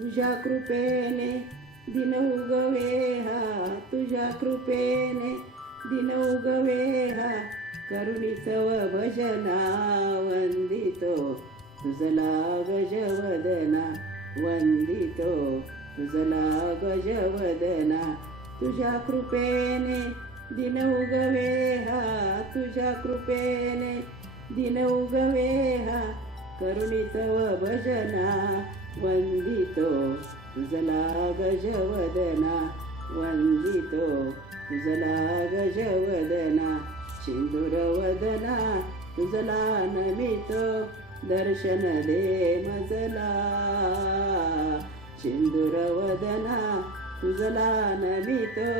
तुझ्या कृपेने दिन उगवे हा, तुझ्या कृपेने दिन उगवे हा, करुणी तव भजना वंदितो तुझला गजवदना, वंदितो तुझला गजवदना. तुझ्या कृपेने दिन उगवे हा, तुझ्या कृपेने दिन उगवे हा, करुणी तव भजना वंदितो तुझला गजवदना, वंदितो तुझला गजवदना. सिंदूरवदना तुझला नमितो दर्शन दे मजला, सिंदूरवदना तुझला नमितो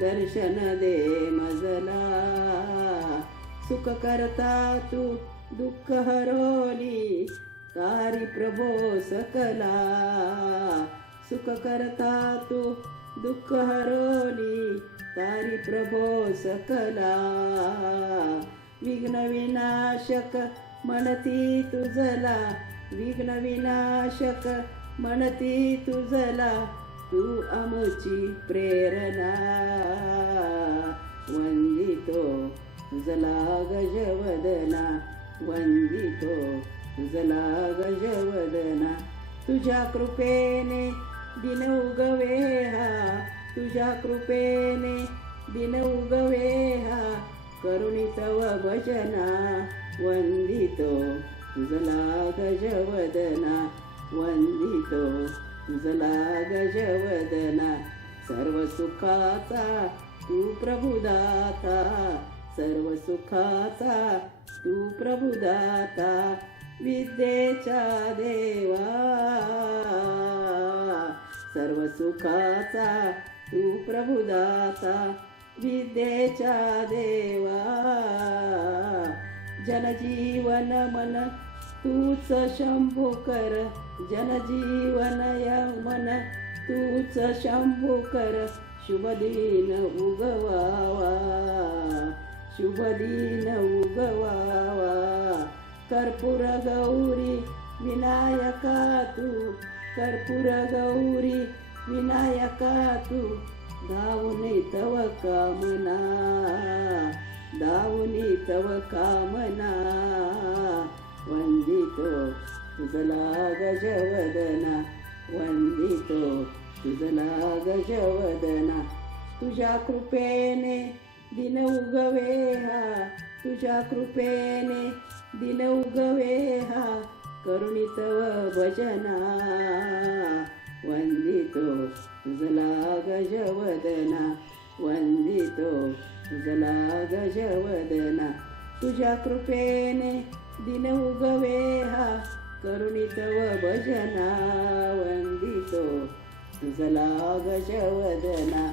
दर्शन दे मजला. सुख करता तू दुःख हरवली तारी प्रभो सकला, सुख करता तू दुःख हरवली तारी प्रभो सकला. विघ्न विनाशक म्हणती तुझला, विघ्न विनाशक म्हणती तुझला, तू आमची प्रेरणा वंदितो तुझला गजवदना, वंदितो तुझला गजवदना. तुझ्या कृपेने दिन उगवे हा, तुझ्या कृपेने दिन उगवे हा, करुणी तव भजना वंदितो तुझला गजवदना, वंदितो तुझला गजवदना. सर्व सुखाचा तू प्रभुदाता, सर्व सुखाचा तू प्रभुदाता, विद्येच्या देवा. सर्व सुखाचा तू प्रभुदाता, विद्येच्या देवा. जनजीवन मन तूच शंभू कर, जनजीवन मन तूच शंभू कर, शुभ दिन उगवावा, शुभ दिन उगवावा. कर्पूर गौरी विनायका तू, कर्पूर गौरी विनायका तू, धावुनी तव कामना, धावुनी तव कामना. वंदितो तुझला गजवदना, वंदितो तुझला गजवदना. तुझ्या कृपेने दिन उगवे हा, तुझ्या कृपेने दिन उगवे हा, करुणी तव भजना वंदितो तुझला गजवदना, वंदितो तुझला गजवदना. तुझ्या कृपेने दिन उगवे हा, करुणी तव भजना वंदितो तुझला गजवदना,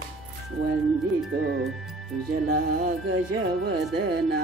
वंदितो तुझला गजवदना.